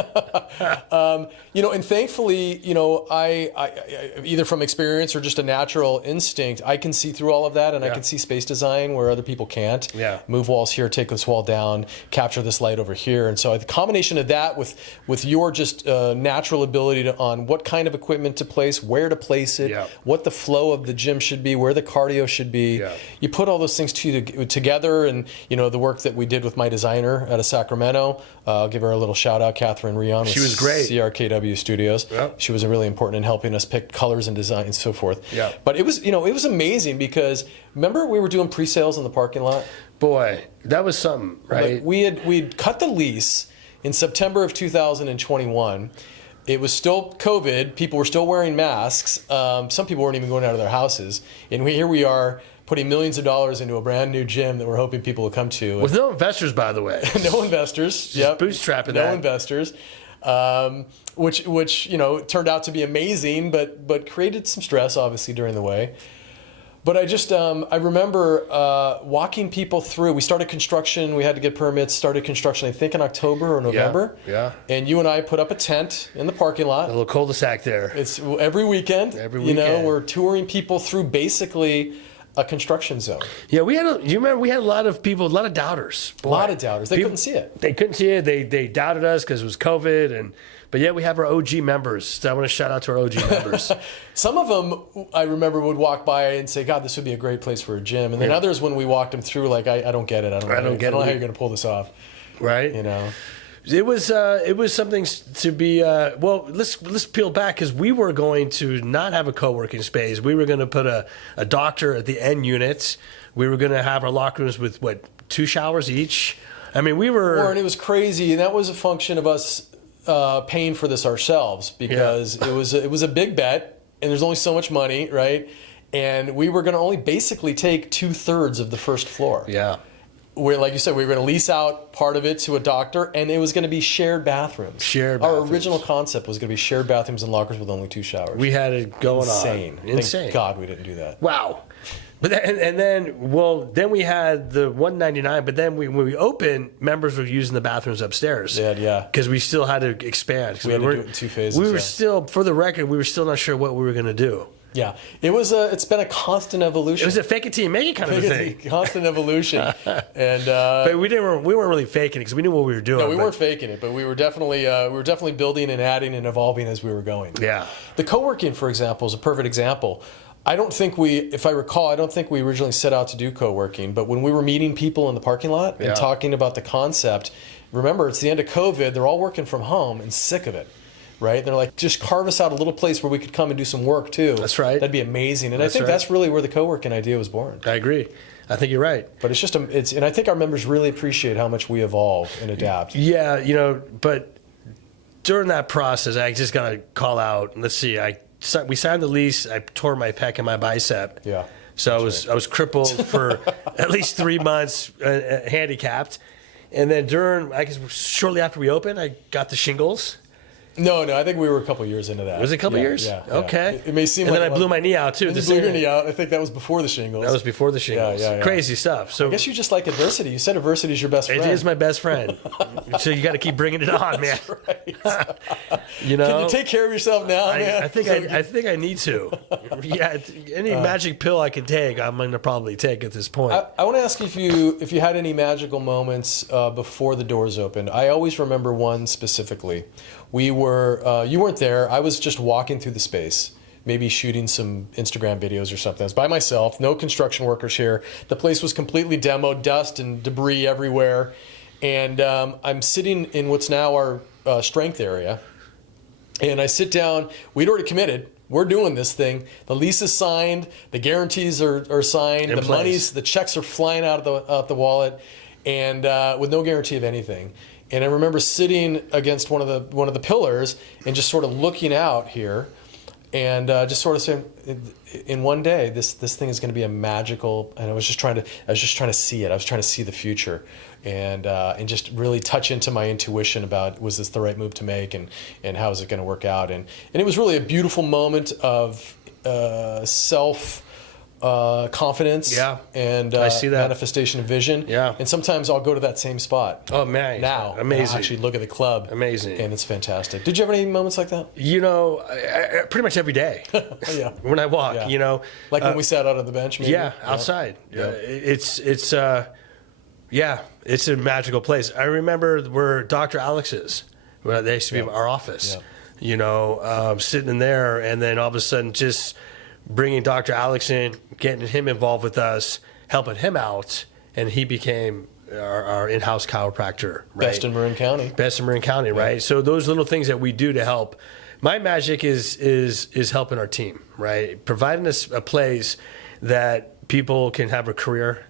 And thankfully, I either from experience or just a natural instinct, I can see through all of that, and I can see space design where other people can't. Yeah. Move walls here, take this wall down, capture this light over here, and so the combination of that with your just natural ability on what kind of equipment to place, where to place it, what the flow of the gym should be, where the cardio should be. Yeah. You put all those things together, and the work that we did with my designer out of Sacramento. I'll give her a little shout out, Catherine Rion. She was great. CRKW Studios. Yep. She was really important in helping us pick colors and design and so forth. Yeah. But it was amazing, because remember we were doing pre-sales in the parking lot? Boy, that was something, right? We'd cut the lease in September of 2021. It was still COVID. People were still wearing masks. Some people weren't even going out of their houses. And here we are, putting millions of dollars into a brand new gym that we're hoping people will come to. With no investors, by the way. No investors. Just bootstrapping that. No investors. Which turned out to be amazing, but created some stress, obviously, during the way. But I remember walking people through. We started construction. We had to get permits. Started construction, I think, in October or November. Yeah. And you and I put up a tent in the parking lot. A little cul-de-sac there. It's every weekend. We're touring people through basically a construction zone. Yeah, you remember we had a lot of people, a lot of doubters. Boy, a lot of doubters. They couldn't see it. They couldn't see it. They doubted us because it was COVID, but yeah, we have our OG members. So I want to shout out to our OG members. Some of them, I remember, would walk by and say, "God, this would be a great place for a gym." And then others, when we walked them through, like, "I don't get it. I don't know how you're going to pull this off." Right. It was something to be. Let's peel back, because we were going to not have a co-working space. We were going to put a doctor at the end units. We were going to have our locker rooms with 2 showers each. I mean, we were. Warren, it was crazy, and that was a function of us paying for this ourselves, because it was a big bet, and there's only so much money, right? And we were going to only basically take 2/3 of the first floor. Yeah. Where, like you said, we were going to lease out part of it to a doctor, and it was going to be shared bathrooms. Our original concept was going to be shared bathrooms and lockers with only 2 showers. We had it going on. Insane. Thank God we didn't do that. Wow. But then we had the $199. But then when we opened, members were using the bathrooms upstairs. Yeah. Because we still had to expand. We had to do it in 2 phases. We were still, for the record, we were still not sure what we were going to do. Yeah, it's been a constant evolution. It was a fake it till you make it kind of a thing. Constant evolution, and but we weren't really faking it, because we knew what we were doing. No, we weren't faking it, but we were definitely building and adding and evolving as we were going. Yeah, the co-working, for example, is a perfect example. If I recall, I don't think we originally set out to do co-working, but when we were meeting people in the parking lot and talking about the concept, remember, it's the end of COVID. They're all working from home and sick of it. Right? They're like, just carve us out a little place where we could come and do some work too. That's right. That'd be amazing. And I think that's really where the co-working idea was born. I agree. I think you're right. But and I think our members really appreciate how much we evolve and adapt. Yeah, but during that process, I just got to call out. Let's see, we signed the lease. I tore my pec and my bicep. Yeah. So I was crippled for at least 3 months, handicapped. And then shortly after we opened, I got the shingles. No, I think we were a couple years into that. Was it a couple years? Yeah. Okay. It may seem and then I blew my knee out too. You blew your knee out. I think that was before the shingles. That was before the shingles. Yeah. Crazy stuff. So I guess you just like adversity. You said adversity is your best friend. It is my best friend. So you got to keep bringing it on, man. That's right. Can you take care of yourself now, man? I think I need to. Yeah. Any magic pill I can take, I'm going to probably take at this point. I want to ask you if you had any magical moments before the doors opened. I always remember one specifically. You weren't there. I was just walking through the space, maybe shooting some Instagram videos or something. I was by myself, no construction workers here. The place was completely demoed, dust and debris everywhere. And I'm sitting in what's now our strength area. And I sit down. We'd already committed. We're doing this thing. The lease is signed. The guarantees are signed. The checks are flying out of the wallet, and with no guarantee of anything. And I remember sitting against one of the pillars and just sort of looking out here, and just sort of saying, in one day, this thing is going to be a magical. And I was just trying to see it. I was trying to see the future, and just really touch into my intuition about, was this the right move to make, and how is it going to work out. And it was really a beautiful moment of self confidence, and I see that. manifestation of vision. Yeah. And sometimes I'll go to that same spot. Oh man, now amazing. I actually look at the club. Amazing. And it's fantastic. Did you have any moments like that? You know, pretty much every day. Yeah. When I walk, Yeah. you know, Like when we sat out on the bench. Maybe? yeah, outside. Yeah. It's a magical place. I remember where Dr. Alex is. Where they used to be in our office. Yeah. You know, sitting in there, and then all of a sudden just bringing Dr. Alex in, getting him involved with us, helping him out, and he became our in-house chiropractor. Right? Best in Marin County. Best in Marin County, right? So those little things that we do to help. My magic is helping our team, right? Providing us a place that people can have a career,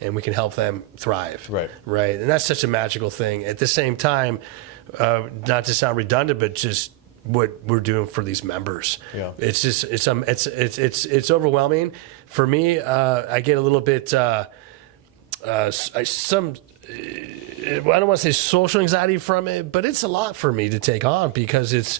and we can help them thrive. Right. Right. And that's such a magical thing. At the same time, not to sound redundant, but just what we're doing for these members. Yeah. It's just it's overwhelming. For me, I get a little bit I don't want to say social anxiety from it, but it's a lot for me to take on, because it's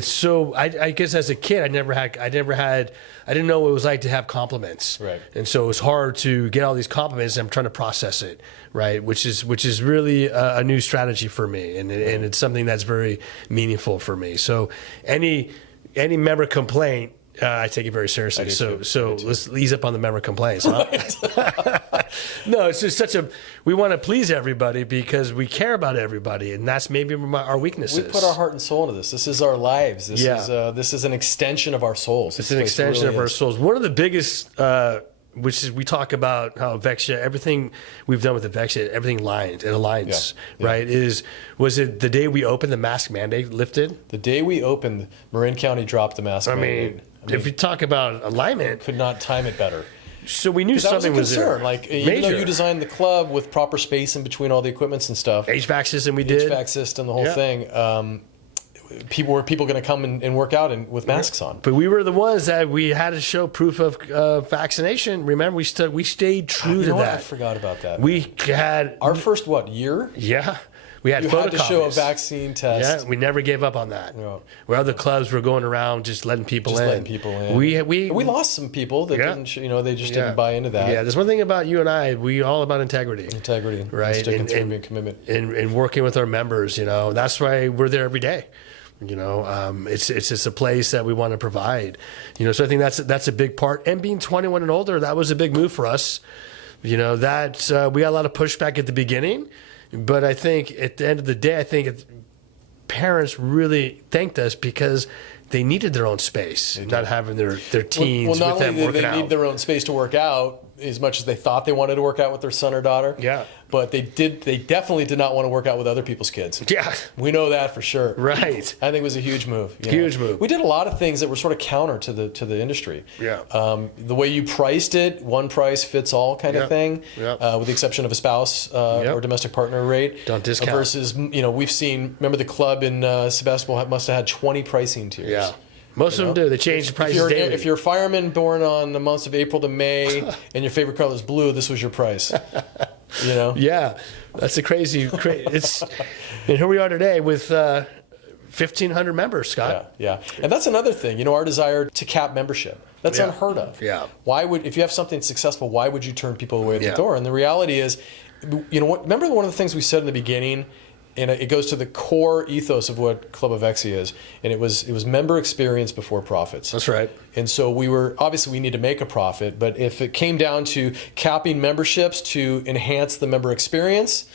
so. I guess as a kid, I didn't know what it was like to have compliments, right? And so it was hard to get all these compliments. And I'm trying to process it, right? Which is really a new strategy for me, and it's something that's very meaningful for me. So any member complaint, I take it very seriously. So let's ease up on the member complaints. Huh? Right. No, it's just we want to please everybody because we care about everybody, and that's maybe our weaknesses. We put our heart and soul into this. This is our lives. This is an extension of our souls. It's an extension of our souls. One of the biggest, which is, we talk about how Evexia, everything we've done with Evexia, everything aligns, right? Was it the day we opened, the mask mandate lifted? The day we opened, Marin County dropped the mask mandate. If you talk about alignment, could not time it better. So we knew something was there. Like, even though you designed the club with proper space in between all the equipments and stuff, HVAC system did, HVAC system, the whole thing. Were people going to come and work out with masks on? But we were the ones that we had to show proof of vaccination. Remember, we stayed true to that. I forgot about that. We had our first year? Yeah. We had had to show a vaccine test. Yeah, we never gave up on that. Yeah. Where other clubs were going around just letting people in. We lost some people that didn't. They just didn't buy into that. Yeah, there's one thing about you and I. We all about integrity. Right? Sticking through and commitment. And working with our members. That's why we're there every day. It's just a place that we want to provide. So I think that's a big part. And being 21 and older, that was a big move for us. We got a lot of pushback at the beginning. But I think at the end of the day, parents really thanked us because they needed their own space, not having their teens with them working out. Well, not only did they need their own space to work out as much as they thought they wanted to work out with their son or daughter. Yeah. But they definitely did not want to work out with other people's kids. Yeah. We know that for sure. Right. I think it was a huge move. Huge move. We did a lot of things that were sort of counter to the industry. Yeah. The way you priced it, one price fits all kind of thing, with the exception of a spouse or domestic partner rate. Don't discount. Versus, we've seen, remember the club in Sebastopol must have had 20 pricing tiers. Yeah. Most of them do. They change the prices daily. If you're a fireman born on the months of April to May and your favorite color is blue, this was your price. Yeah, that's a crazy. And here we are today with 1,500 members, Scott. Yeah. And that's another thing. Our desire to cap membership. That's unheard of. Yeah. If you have something successful, why would you turn people away at the door? And the reality is, remember one of the things we said in the beginning. And it goes to the core ethos of what Club Evexia is, and it was member experience before profits. That's right. And so we need to make a profit, but if it came down to capping memberships to enhance the member experience,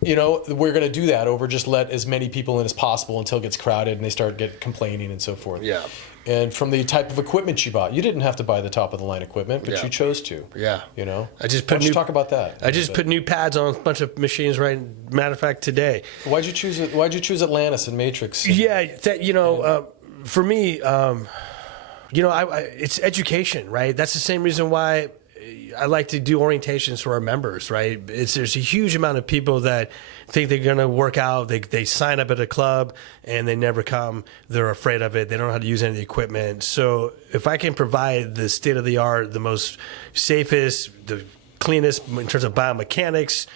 we're going to do that over just let as many people in as possible until it gets crowded and they start complaining and so forth. Yeah. And from the type of equipment you bought, you didn't have to buy the top of the line equipment, but you chose to. Yeah. I just put. Why don't you talk about that? I just put new pads on a bunch of machines. Right. Matter of fact, today. Why'd you choose it? Why'd you choose Atlantis and Matrix? For me, it's education, right? That's the same reason why I like to do orientations for our members, right? There's a huge amount of people that think they're going to work out. They sign up at a club and they never come. They're afraid of it. They don't know how to use any of the equipment. So if I can provide the state of the art, the most safest, the cleanest in terms of biomechanics,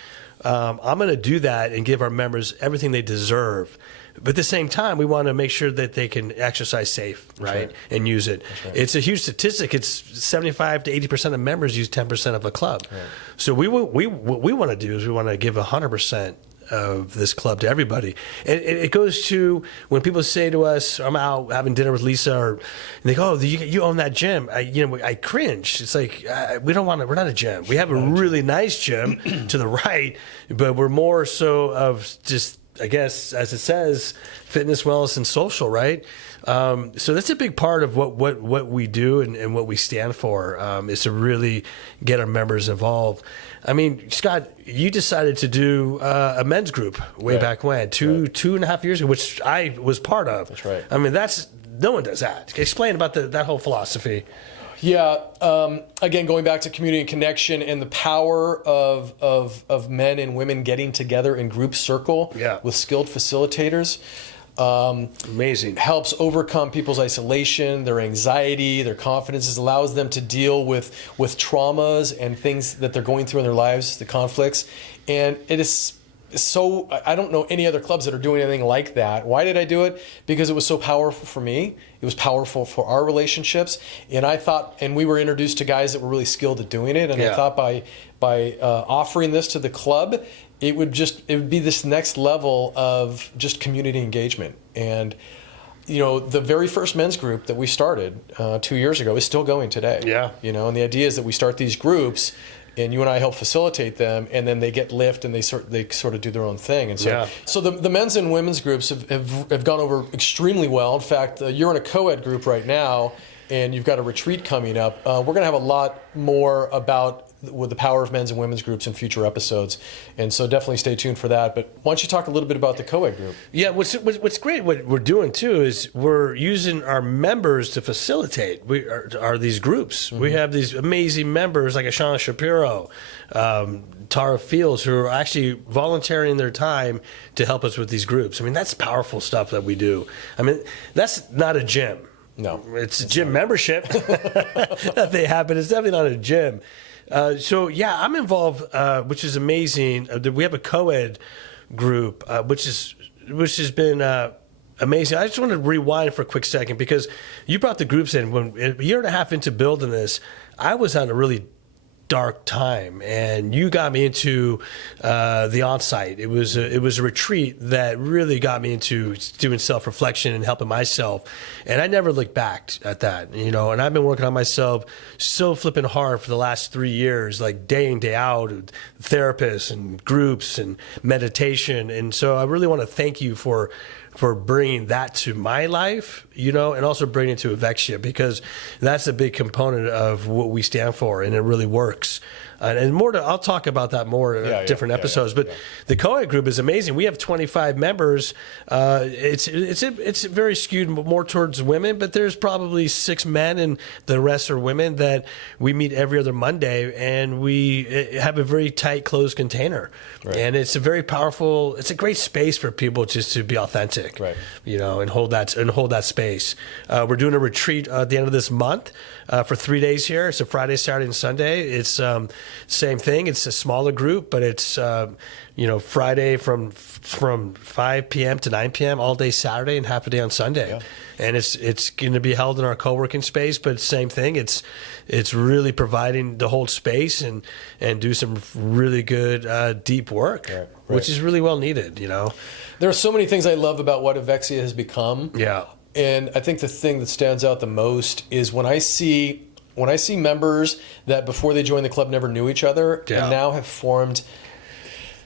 I'm going to do that and give our members everything they deserve. But at the same time, we want to make sure that they can exercise safe, right? And use it. Right. It's a huge statistic. It's 75 to 80% of members use 10% of a club. Right. So what we want to do is we want to give 100% of this club to everybody. And it goes to when people say to us, I'm out having dinner with Lisa, and they go, oh, you own that gym. I cringe. It's like, we're not a gym. We have a really nice gym to the right, but we're more so of just, I guess, as it says, fitness, wellness, and social, right? So that's a big part of what we do and what we stand for, is to really get our members involved. I mean, Scott, you decided to do a men's group way back when, two and a half years ago, which I was part of. That's right. I mean, no one does that. Explain about that whole philosophy. Yeah. Again, going back to community and connection and the power of men and women getting together in group circle with skilled facilitators. Amazing. Helps overcome people's isolation, their anxiety, their confidences, allows them to deal with traumas and things that they're going through in their lives, the conflicts. And it is so, I don't know any other clubs that are doing anything like that. Why did I do it? Because it was so powerful for me. It was powerful for our relationships. And I thought, and we were introduced to guys that were really skilled at doing it. And I thought by offering this to the club, it would be this next level of just community engagement. And the very first men's group that we started 2 years ago is still going today. Yeah. And the idea is that we start these groups, and you and I help facilitate them, and then they get lift and they sort of do their own thing. And so the men's and women's groups have gone over extremely well. In fact, you're in a co-ed group right now, and you've got a retreat coming up. We're going to have a lot more about with the power of men's and women's groups in future episodes, and so definitely stay tuned for that. But why don't you talk a little bit about the co-ed group? Yeah, what's great, what we're doing too is we're using our members to facilitate. We are these groups. Mm-hmm. We have these amazing members like Ashana Shapiro, Tara Fields, who are actually volunteering their time to help us with these groups. I mean, that's powerful stuff that we do. I mean, that's not a gym. No, it's a gym membership that they have, but it's definitely not a gym. I'm involved, which is amazing. We have a co-ed group, which has been amazing. I just want to rewind for a quick second because you brought the groups in. When a year and a half into building this, I was on a really dark time, and you got me into the on-site. It was a retreat that really got me into doing self-reflection and helping myself, and I never looked back at that. And I've been working on myself so flipping hard for the last 3 years, like day in, day out, with therapists and groups and meditation. And so I really want to thank you for bringing that to my life, and also bringing it to Evexia, because that's a big component of what we stand for, and it really works. And more I'll talk about that more in different episodes. But the co-ed group is amazing. We have 25 members. It's very skewed more towards women, but there's probably 6 men, and the rest are women that we meet every other Monday, and we have a very tight, closed container. Right. And it's a very powerful. It's a great space for people just to be authentic, right? And hold that space. We're doing a retreat at the end of this month for 3 days here. It's a Friday, Saturday, and Sunday. It's same thing. It's a smaller group, but it's Friday from 5 p.m. to 9 p.m. all day Saturday and half a day on Sunday. Yeah. And it's going to be held in our co-working space, but same thing. It's really providing the whole space and do some really good deep work, right. Which is really well needed. There are so many things I love about what Evexia has become. Yeah. And I think the thing that stands out the most is when I see members that before they joined the club never knew each other and now have formed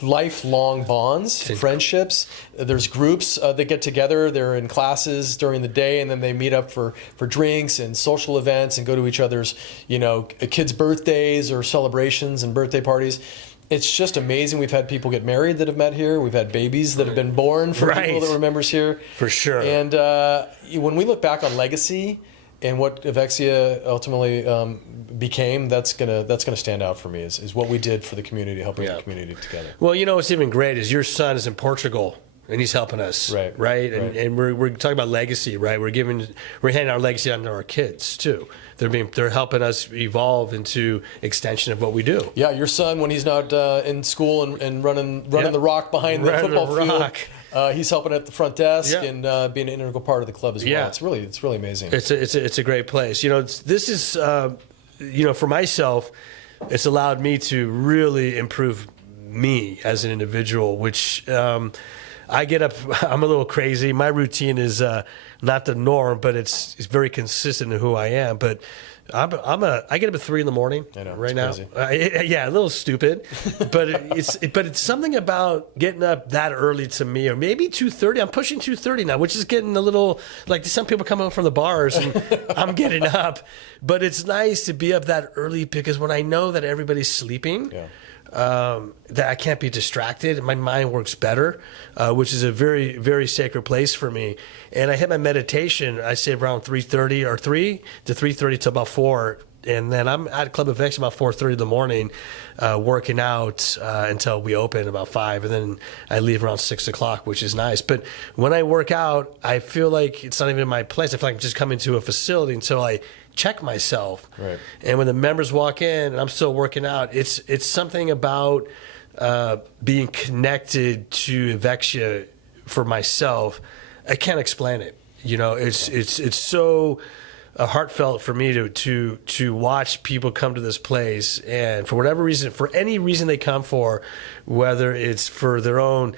lifelong bonds, friendships. There's groups that get together. They're in classes during the day, and then they meet up for drinks and social events and go to each other's, kids' birthdays or celebrations and birthday parties. It's just amazing. We've had people get married that have met here. We've had babies that have been born from people that were members here. For sure. And when we look back on legacy and what Evexia ultimately became, that's gonna stand out for me. Is what we did for the community, helping the community together. Well, what's even great is your son is in Portugal and he's helping us, right? And we're talking about legacy, right? We're handing our legacy on to our kids too. They're helping us evolve into extension of what we do. Yeah, your son, when he's not in school and running the rock behind the football field, he's helping at the front desk and being an integral part of the club as well. Yeah. It's really amazing. It's a great place. This is for myself, it's allowed me to really improve me as an individual, which I get up, I'm a little crazy. My routine is not the norm, but it's very consistent in who I am. But I get up at 3 a.m. right now. A little stupid, but it's something about getting up that early to me, or maybe 2:30. I'm pushing 2:30 now, which is getting a little like some people come home from the bars and I'm getting up. But it's nice to be up that early because when I know that everybody's sleeping. Yeah. That I can't be distracted. My mind works better, which is a very, very sacred place for me. And I hit my meditation, I say around 3:30 or 3 to 3:30 to about 4. And then I'm at Club Evexia about 4:30 in the morning, working out until we open about 5. And then I leave around 6 o'clock, which is nice. But when I work out, I feel like it's not even my place. I feel like I'm just coming to a facility until I check myself. Right. And when the members walk in and I'm still working out, it's something about being connected to Evexia for myself. I can't explain it. It's so heartfelt for me to watch people come to this place, and for whatever reason, for any reason they come for, whether it's for their own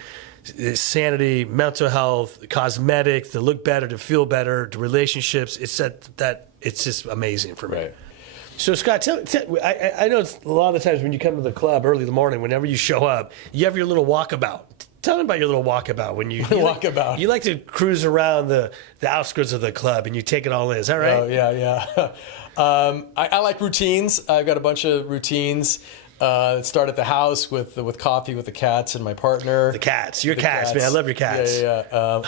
sanity, mental health, cosmetic, to look better, to feel better, to relationships, it's that it's just amazing for me. Right. So Scott, I know a lot of the times when you come to the club early in the morning, whenever you show up, you have your little walkabout. Tell me about your little walkabout. When you walkabout. You like to cruise around the outskirts of the club and you take it all in. Is that right? Oh yeah. I like routines. I've got a bunch of routines. Start at the house with coffee with the cats and my partner. The cats, your cats, man. I love your cats. Yeah.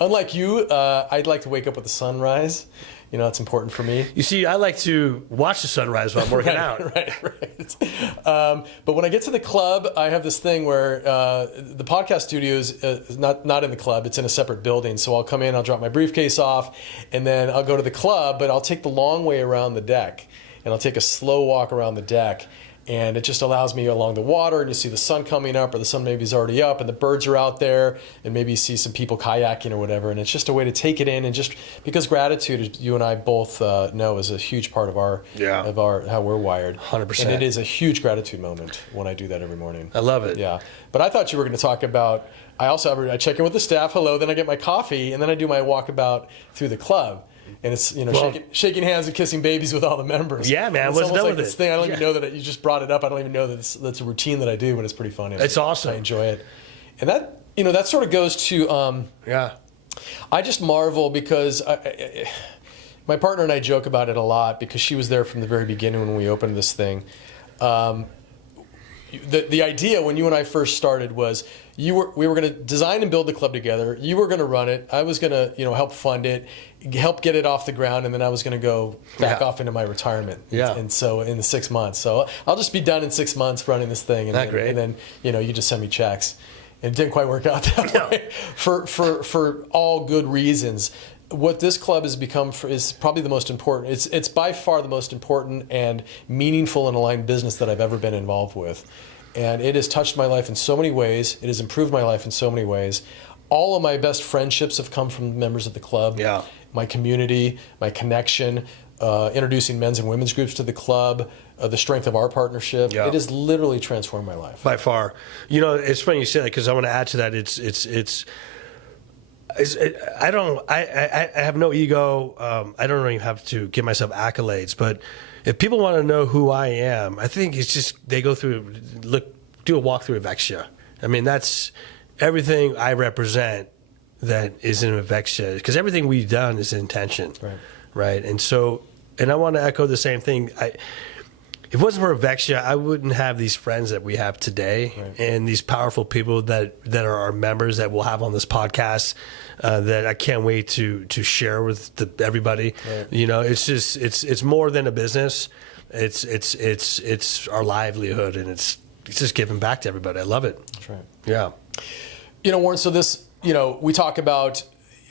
Unlike you, I'd like to wake up with the sunrise. It's important for me. You see, I like to watch the sunrise while I'm working out. Right. But when I get to the club, I have this thing where the podcast studio is not in the club. It's in a separate building. So I'll come in, I'll drop my briefcase off, and then I'll go to the club, but I'll take the long way around the deck. And I'll take a slow walk around the deck. And it just allows me along the water, and you see the sun coming up, or the sun maybe is already up, and the birds are out there, and maybe you see some people kayaking or whatever. And it's just a way to take it in, and just because gratitude, as you and I both know, is a huge part of our how we're wired. 100%. And it is a huge gratitude moment when I do that every morning. I love it. Yeah. But I thought you were going to talk about. I check in with the staff, hello, then I get my coffee, and then I do my walkabout through the club. And it's shaking hands and kissing babies with all the members. Yeah, man. It's almost like this thing. I don't even know that you just brought it up. I don't even know that that's a routine that I do, but it's pretty funny. It's awesome. I enjoy it, and that sort of goes to I just marvel because my partner and I joke about it a lot because she was there from the very beginning when we opened this thing. The idea when you and I first started was we were going to design and build the club together. You were going to run it. I was going to help fund it, help get it off the ground, and then I was going to go back off into my retirement. Yeah. And so in the 6 months, so I'll just be done in 6 months running this thing, and then you just send me checks. And it didn't quite work out that way for all good reasons. What this club has become is probably the most important. It's by far the most important and meaningful and aligned business that I've ever been involved with. And it has touched my life in so many ways. It has improved my life in so many ways. All of my best friendships have come from members of the club. Yeah. My community, my connection, introducing men's and women's groups to the club, the strength of our partnership. Yeah. It has literally transformed my life. By far. It's funny you say that because I want to add to that. I have no ego. I don't even have to give myself accolades. But if people want to know who I am, I think it's just they go through, do a walk through Evexia, I mean, that's everything I represent that is in Evexia, because everything we've done is intention, right? And so, and I want to echo the same thing. If it wasn't for Evexia, I wouldn't have these friends that we have today, and these powerful people that are our members that we'll have on this podcast that I can't wait to share with everybody. Right. You know, it's just it's more than a business. It's our livelihood, and it's just giving back to everybody. I love it. That's right. Yeah. You know, Warren. So this, we talk about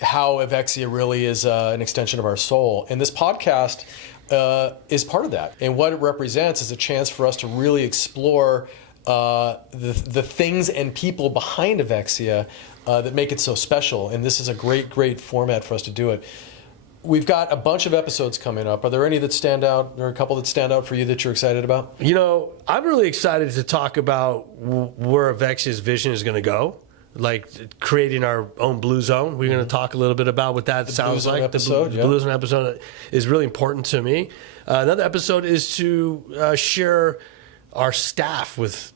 how Evexia really is an extension of our soul, and this podcast is part of that. And what it represents is a chance for us to really explore the things and people behind Evexia that make it so special. And this is a great format for us to do it. We've got a bunch of episodes coming up. Are there any that stand out, or a couple that stand out for you that you're excited about? I'm really excited to talk about where Evexia's vision is going to go. Like creating our own Blue Zone. We're going to talk a little bit about what that sounds like. The Blue Zone episode is really important to me. Another episode is to share our staff with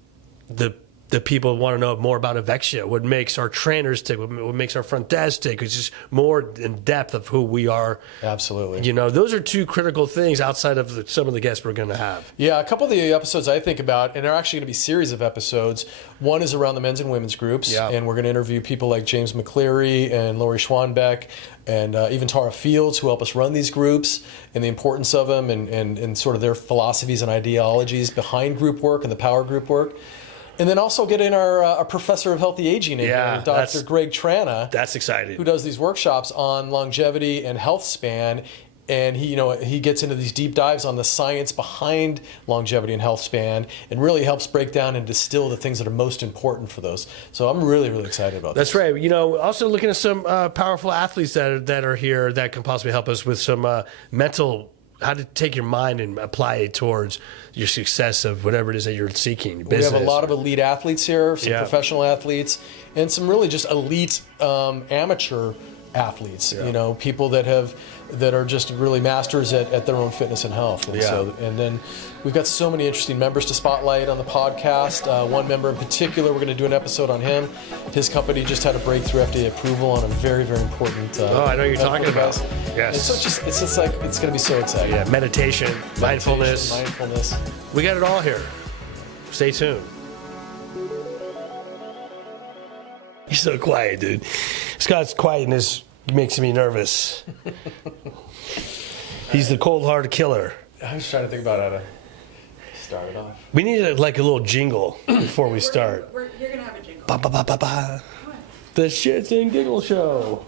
the people who want to know more about Evexia, what makes our trainers tick, what makes our front desk tick. It's just more in depth of who we are. Absolutely. Those are two critical things outside of some of the guests we're going to have. Yeah, a couple of the episodes I think about, and they're actually going to be series of episodes. One is around the men's and women's groups, and we're going to interview people like James McCleary and Lori Schwanbeck and even Tara Fields, who help us run these groups, and the importance of them and sort of their philosophies and ideologies behind group work and the power group work. And then also get in our professor of healthy aging, Dr. Greg Trana. That's exciting. Who does these workshops on longevity and health span. And he gets into these deep dives on the science behind longevity and health span, and really helps break down and distill the things that are most important for those. So I'm really excited about this. That's right. Also looking at some powerful athletes that are here that can possibly help us with some mental, how to take your mind and apply it towards your success of whatever it is that you're seeking. Business. We have a lot of elite athletes here, some professional athletes, and some really just elite amateur athletes. People that are just really masters at their own fitness and health. And then we've got so many interesting members to spotlight on the podcast. One member in particular, we're going to do an episode on him. His company just had a breakthrough FDA approval on a very important. I know you're talking about. Yes. And so it's just like it's going to be so exciting. Yeah, meditation, mindfulness. We got it all here. Stay tuned. He's so quiet, dude. Scott's quietness makes me nervous. He's the cold-hearted killer. I was trying to think about how to start it off. We need a little jingle before we start. You're going to have a jingle. Ba, ba, ba, ba, ba. The Shits and Giggle Show.